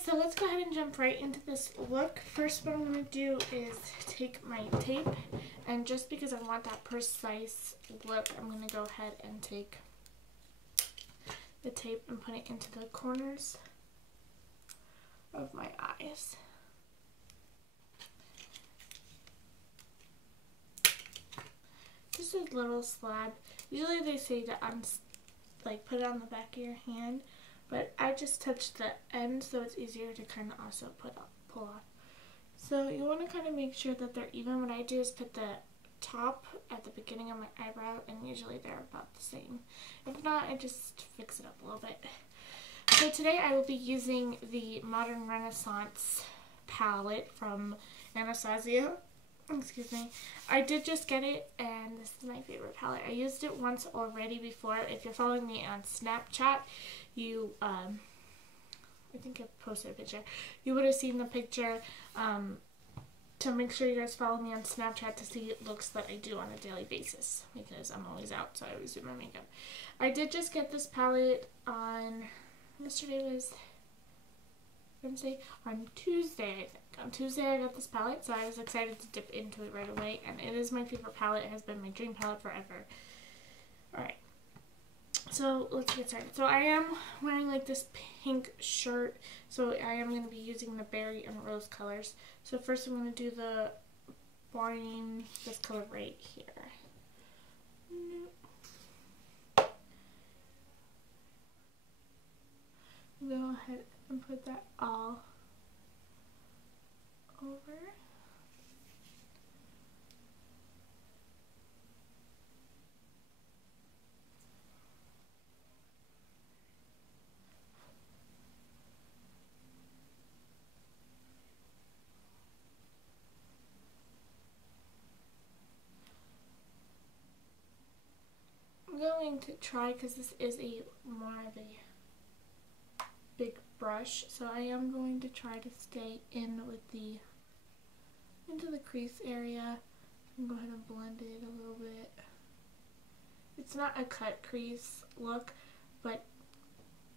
guys, so let's go ahead and jump right into this look. First, what I'm going to do is take my tape, and just because I want that precise look, I'm going to go ahead and take the tape and put it into the corners of my eyes. Just a little slab. Usually they say to put it on the back of your hand, but I just touched the end so it's easier to kind of also pull off. So you want to kind of make sure that they're even. What I do is put the top at the beginning of my eyebrow, and usually they're about the same. If not, I just fix it up a little bit. So today I will be using the Modern Renaissance palette from Anastasia. Excuse me. I did just get it, and this is my favorite palette. I used it once already before. If you're following me on Snapchat, you, I think I posted a picture. You would have seen the picture. To make sure you guys follow me on Snapchat to see looks that I do on a daily basis, because I'm always out, so I always do my makeup. I did just get this palette on, yesterday was Wednesday, on Tuesday, I think. On Tuesday I got this palette, so I was excited to dip into it right away, and it is my favorite palette. It has been my dream palette forever. Alright, so let's get started. So I am wearing like this pink shirt, so I am going to be using the berry and rose colors. So first I'm going to do the boring, this color right here. Go ahead and put that all over. I'm going to try, because this is a more of a big brush, so I am going to try to stay in with into the crease area and go ahead and blend it a little bit. It's not a cut crease look, but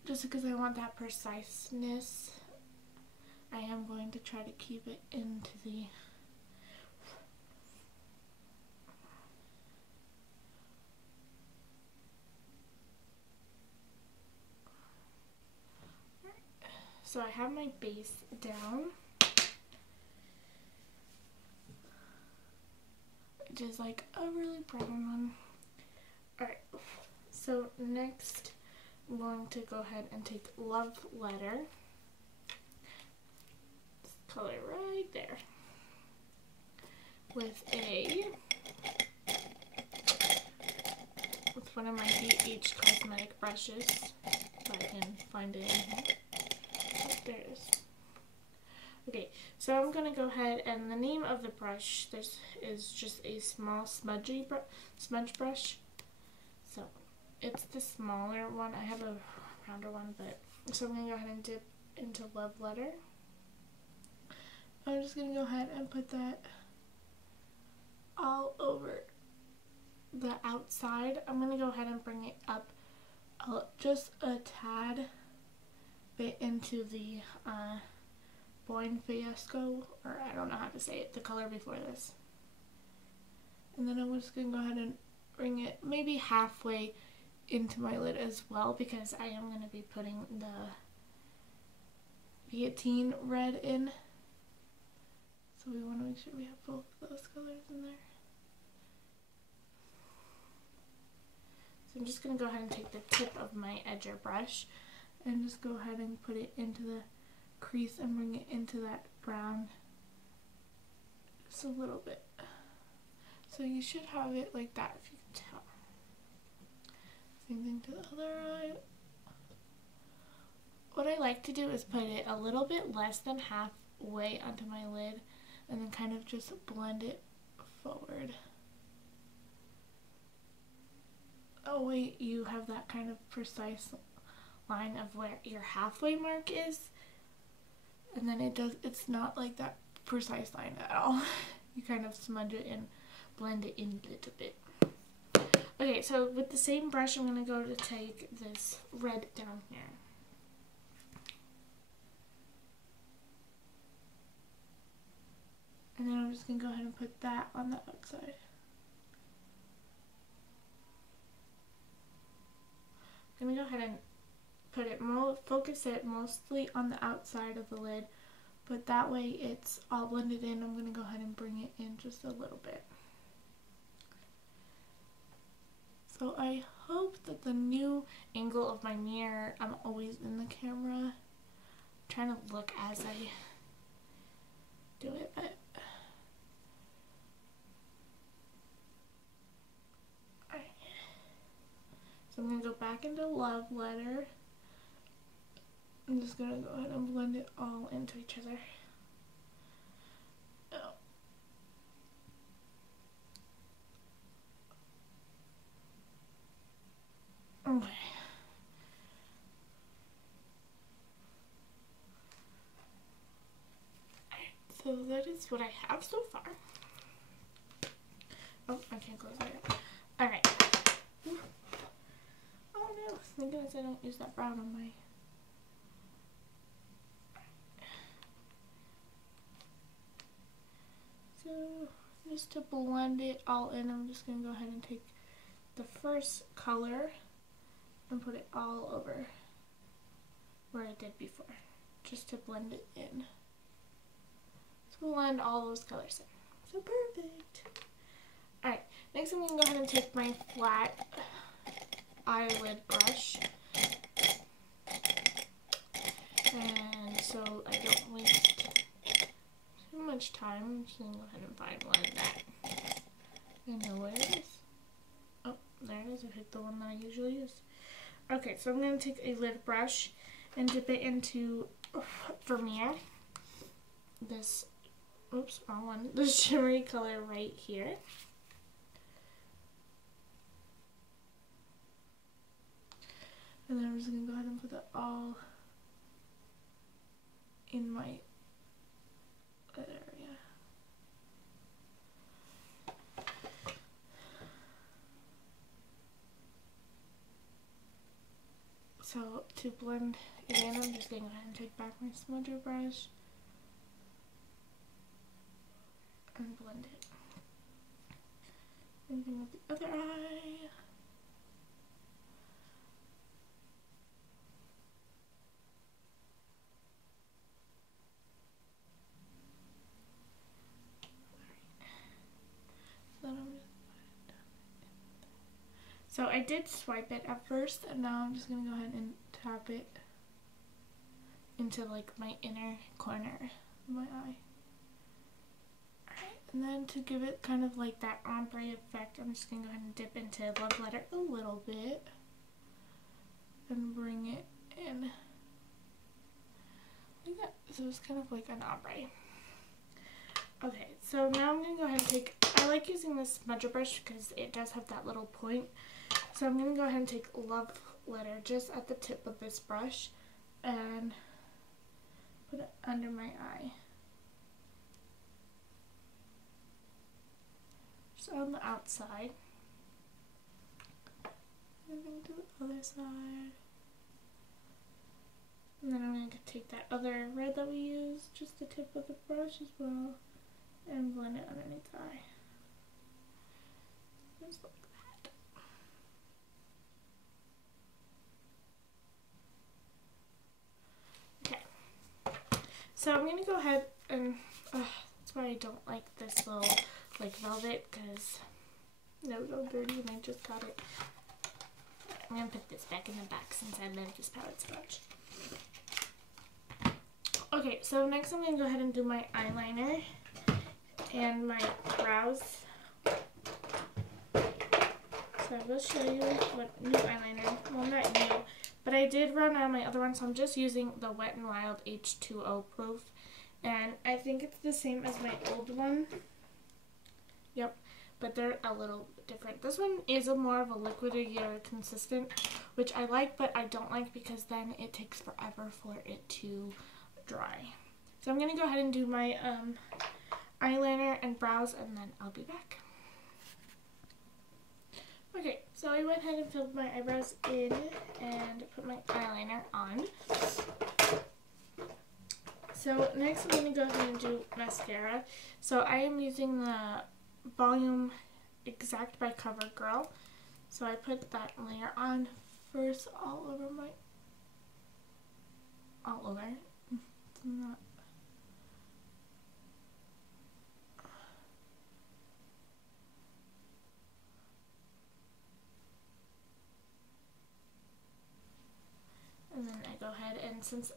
just because I want that preciseness, I am going to try to keep it into the So I have my base down, which is like a really brown one. Alright, so next I'm going to go ahead and take Love Letter, this color right there, with one of my BH Cosmetic brushes, if I can find it in here. There it is. Okay, so I'm going to go ahead, and the name of the brush, this is just a small smudge brush. So it's the smaller one. I have a rounder one, but so I'm going to go ahead and dip into Love Letter. I'm just going to go ahead and put that all over the outside. I'm going to go ahead and bring it up just a tad bit into the Boin Fiasco, or I don't know how to say it, the color before this. And then I'm just going to go ahead and bring it maybe halfway into my lid as well, because I am going to be putting the Guillotine red in. So we want to make sure we have both of those colors in there. So I'm just going to go ahead and take the tip of my edger brush and just go ahead and put it into the crease and bring it into that brown just a little bit. So you should have it like that, if you can tell. Same thing to the other eye. What I like to do is put it a little bit less than halfway onto my lid and then kind of just blend it forward. Oh wait, you have that kind of precise line of where your halfway mark is, and then it's not like that precise line at all. You kind of smudge it and blend it in a little bit. Okay, so with the same brush, I'm going to go to take this red down here. just going to go ahead and put that on the outside. I'm going to go ahead and put it focus it mostly on the outside of the lid, but that way it's all blended in. I'm going to go ahead and bring it in just a little bit. So I hope that the new angle of my mirror, I'm always in the camera. I'm trying to look as I do it, but alright. So I'm going to go back into Love Letter. I'm just going to go ahead and blend it all into each other. Okay. So that is what I have so far. Oh, I can't close that yet. Alright. Oh no, thank goodness I don't use that brown on my... So, just to blend it all in, I'm just going to go ahead and take the first color and put it all over where I did before, just to blend it in. So blend all those colors in. So perfect. Alright, next I'm going to go ahead and take my flat eyelid brush. And so I don't waste too much time, I'm just going to go ahead and find one that I know where it is. Oh, there it is. I picked the one that I usually use. Okay, so I'm going to take a lid brush and dip it into Vermeer. This, oops, wrong one. This shimmery color right here. And then I'm just going to go ahead and put that all in my lid area. So to blend it in, I'm just going to go ahead and take back my smudger brush and blend it. Same thing with the other eye. So I did swipe it at first, and now I'm just going to go ahead and tap it into like my inner corner of my eye. Alright, and then to give it kind of like that ombre effect, I'm just going to go ahead and dip into Love Letter a little bit and bring it in like that. So it's kind of like an ombre. Okay, so now I'm going to go ahead and take, I like using this smudger brush because it does have that little point. So I'm going to go ahead and take Love Letter just at the tip of this brush and put it under my eye. Just on the outside. Moving to the other side. And then I'm going to take that other red that we used, just the tip of the brush as well, and blend it underneath the eye. Just like that. Okay. So I'm going to go ahead and, that's why I don't like this little, like, velvet, because that was all dirty and I just got it. I'm going to put this back in the back since I love this palette so much. Okay, so next I'm going to go ahead and do my eyeliner and my brows. So I will show you what new eyeliner, well not new, but I did run out of my other one, so I'm just using the Wet n Wild H2O Proof. And I think it's the same as my old one. Yep, but they're a little different. This one is a more of a liquidier consistent, which I like, but I don't like because then it takes forever for it to dry. So I'm going to go ahead and do my eyeliner and brows, and then I'll be back. Okay, so I went ahead and filled my eyebrows in and put my eyeliner on. So next I'm going to go ahead and do mascara. So I am using the Volume Exact by CoverGirl. So I put that layer on first all over. It's not. And then I go ahead, and since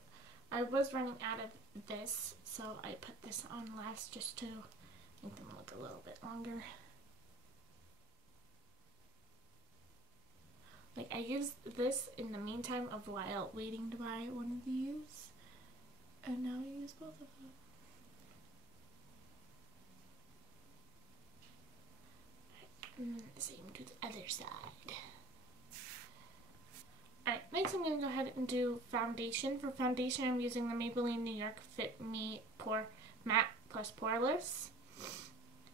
I was running out of this, so I put this on last just to make them look a little bit longer. Like, I used this in the meantime of while waiting to buy one of these, and now I use both of them. And then the same to the other side. Alright, next I'm going to go ahead and do foundation. For foundation, I'm using the Maybelline New York Fit Me Pore Matte Plus Poreless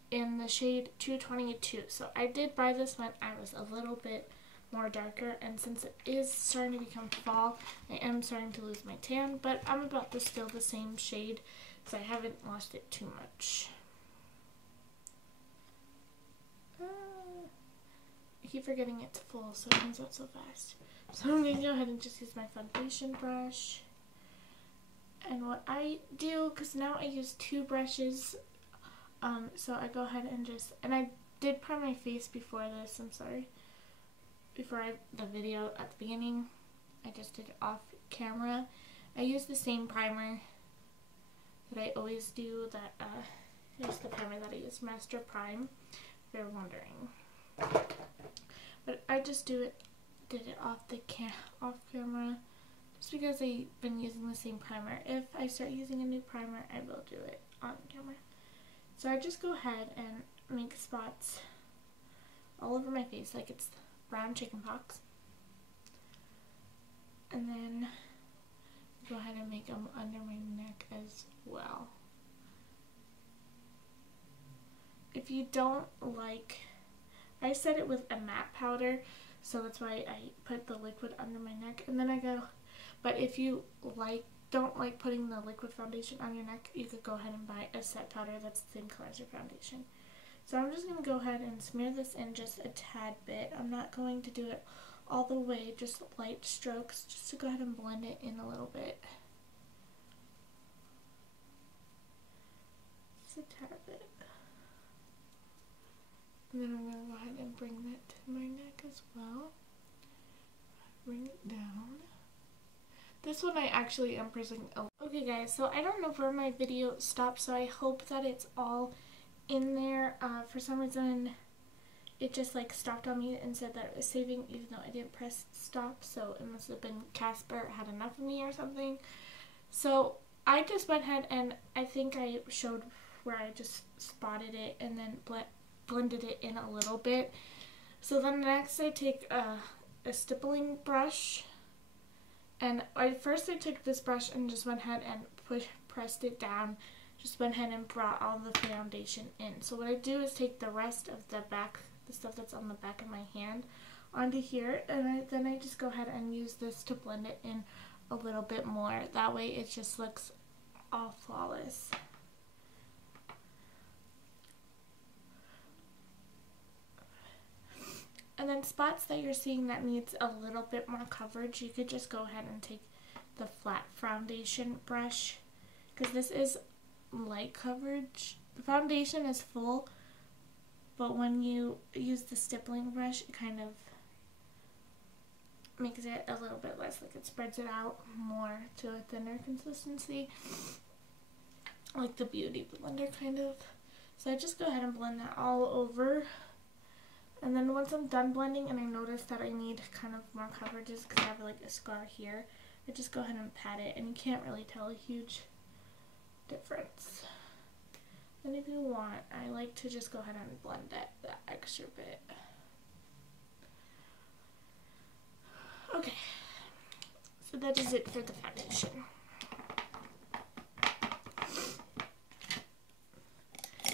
in the shade 222. So I did buy this when I was a little bit more darker, and since it is starting to become fall, I am starting to lose my tan, but I'm about to still the same shade, so I haven't lost it too much. I keep forgetting it's full, so it comes out so fast. So I'm going to go ahead and just use my foundation brush. And what I do, because now I use two brushes, so I go ahead and just, and I did prime my face before this, I'm sorry. Before the video at the beginning, I just did it off camera. I use the same primer that I always do, that here's the primer that I use, Master Prime, if you're wondering. But I just did it off camera, just because I've been using the same primer. If I start using a new primer, I will do it on camera. So I just go ahead and make spots all over my face like it's brown chicken pox, and then go ahead and make them under my neck as well. If you don't like, I set it with a matte powder, so that's why I put the liquid under my neck, and then I go, but if you don't like putting the liquid foundation on your neck, you could go ahead and buy a set powder that's the same color as your foundation. So I'm just going to go ahead and smear this in just a tad bit. I'm not going to do it all the way, just light strokes, just to go ahead and blend it in a little bit. Just a tad bit. And then I'm going to go ahead and bring that to my neck as well. Bring it down. This one I actually am pressing. Okay guys, so I don't know where my video stopped, so I hope that it's all in there. For some reason it just like stopped on me and said that it was saving, even though I didn't press stop, so it must have been Casper had enough of me or something. So I just went ahead and I think I showed where I just spotted it and then blended it in a little bit. So then next I take a stippling brush, and first I took this brush and just went ahead and pressed it down. Just went ahead and brought all the foundation in. So what I do is take the rest of the stuff that's on the back of my hand, onto here, and then I just go ahead and use this to blend it in a little bit more. That way it just looks all flawless. And then spots that you're seeing that needs a little bit more coverage, you could just go ahead and take the flat foundation brush, because this is light coverage. The foundation is full, but when you use the stippling brush, it kind of makes it a little bit less, like it spreads it out more to a thinner consistency, like the Beauty Blender kind of. So I just go ahead and blend that all over. And then once I'm done blending and I notice that I need kind of more coverages because I have like a scar here, I just go ahead and pat it, and you can't really tell a huge difference. And if you want, I like to just go ahead and blend that extra bit. Okay, so that is it for the foundation.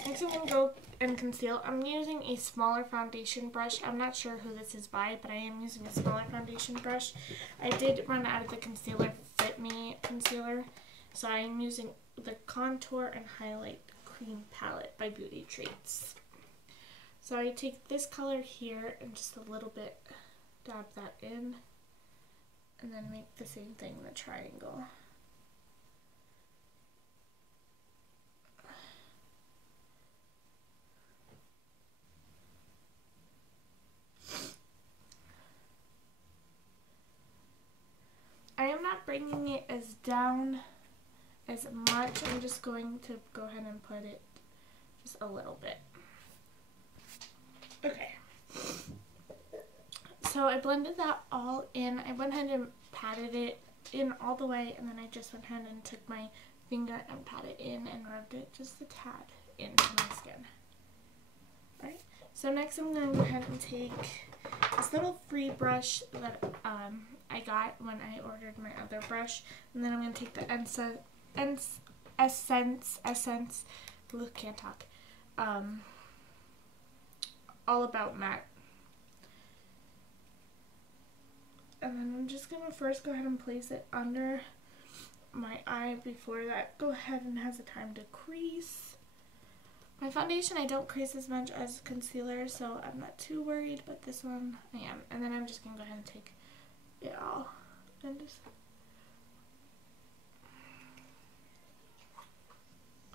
Next I'm going to go and conceal. I'm using a smaller foundation brush. I'm not sure who this is by, but I am using a smaller foundation brush. I did run out of the concealer Fit Me concealer, so I'm using the Contour and Highlight Cream Palette by Beauty Treats. So I take this color here and just a little bit dab that in, and then make the same thing in the triangle. I am not bringing it as down as much. I'm just going to go ahead and put it just a little bit. Okay. So I blended that all in. I went ahead and patted it in all the way, and then I just went ahead and took my finger and patted it in and rubbed it just a tad into my skin. Alright, so next I'm going to go ahead and take this little free brush that I got when I ordered my other brush, and then I'm going to take the Essence, look, can't talk, All About Matte. And then I'm just going to first go ahead and place it under my eye before that go ahead and has a time to crease. My foundation I don't crease as much as concealer, so I'm not too worried, but this one I am. And then I'm just going to go ahead and take it all and just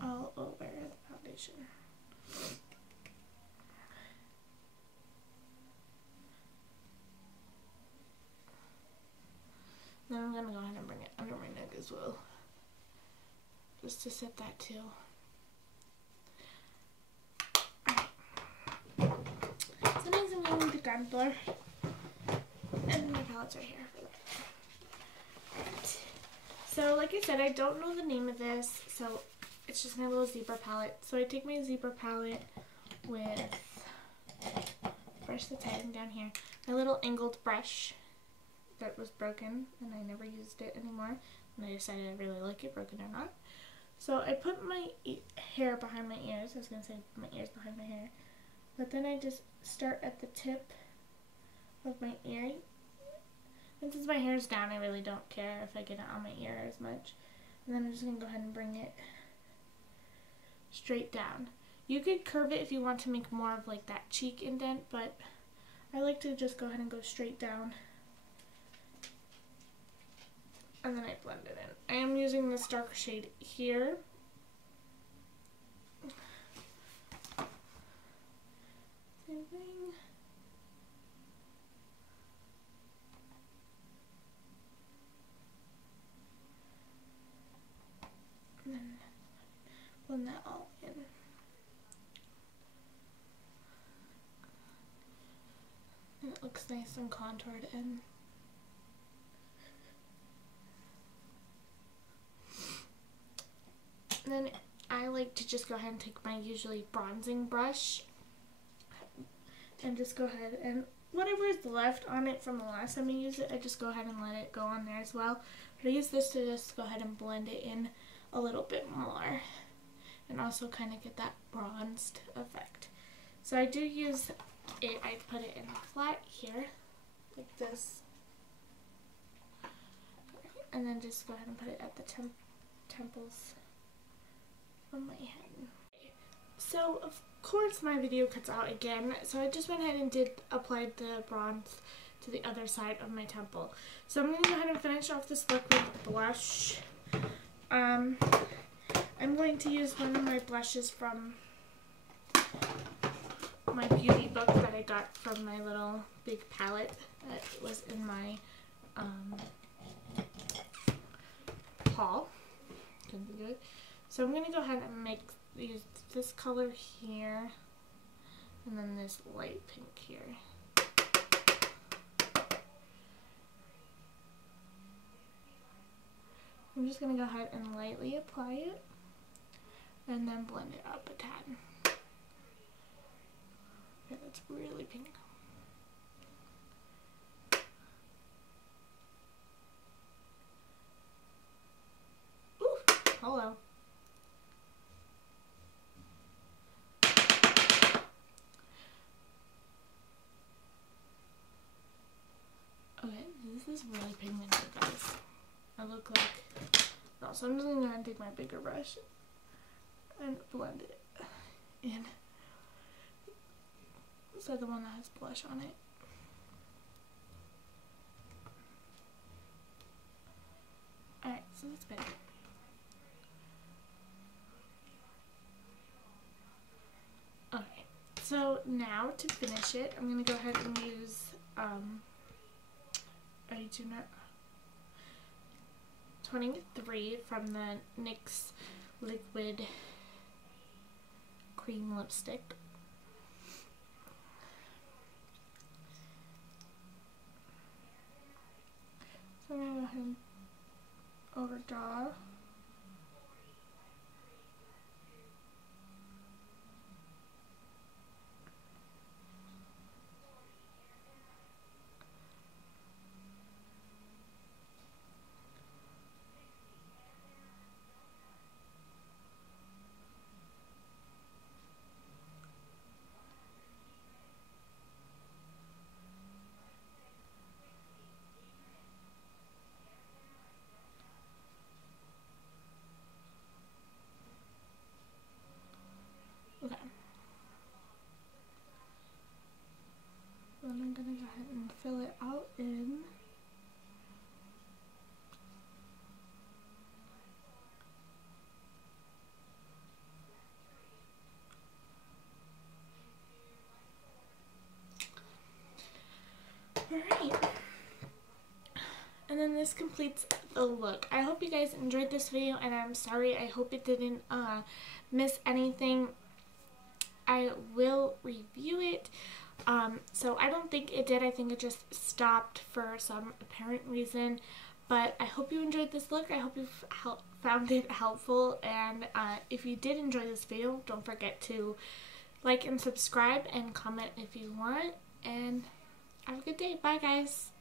all over the foundation. Then I'm going to go ahead and bring it under my neck as well, just to set that too. So next I'm going to contour, and my palette's right here for that. Alright. So like I said, I don't know the name of this, so it's just my little zebra palette. So I take my zebra palette with brush that's hiding down here, my little angled brush that was broken, and I never used it anymore, and I decided I really like it, broken or not. So I put my hair behind my ears. I was going to say my ears behind my hair, but then I just start at the tip of my ear. And since my hair's down, I really don't care if I get it on my ear as much. And then I'm just going to go ahead and bring it straight down. You could curve it if you want to make more of like that cheek indent, but I like to just go ahead and go straight down. And then I blend it in. I am using this dark shade here. Same thing. And then blend that all in. And it looks nice and contoured in. And then I like to just go ahead and take my usually bronzing brush and just go ahead and whatever is left on it from the last time I used it, I just go ahead and let it go on there as well. But I use this to just go ahead and blend it in a little bit more and also kind of get that bronzed effect. So I do use it, I put it in flat here like this, and then just go ahead and put it at the temples on my head. So of course my video cuts out again, so I just went ahead and applied the bronze to the other side of my temple. So I'm going to go ahead and finish off this look with blush. I'm going to use one of my blushes from my beauty book that I got from my little big palette that was in my haul. Couldn't think of it. So I'm going to go ahead and use this color here, and then this light pink here. I'm just going to go ahead and lightly apply it, and then blend it up a tad. Okay, that's really pink. Ooh, hello. Okay, this is really pigmented, guys. I look like the So I'm just going to take my bigger brush and blend it in. So the one that has blush on it. Alright, so that's better. Okay, so now to finish it, I'm going to go ahead and use, I do not, 23 from the NYX Liquid Cream Lipstick. So I'm going to go ahead and overdraw. Okay. Then I'm going to go ahead and fill it out in alright. And then this completes the look. I hope you guys enjoyed this video, and I'm sorry, I hope it didn't miss anything. I will review it. So I don't think it did. I think it just stopped for some apparent reason. But I hope you enjoyed this look. I hope you found it helpful. And if you did enjoy this video, don't forget to like and subscribe and comment if you want. And have a good day. Bye, guys.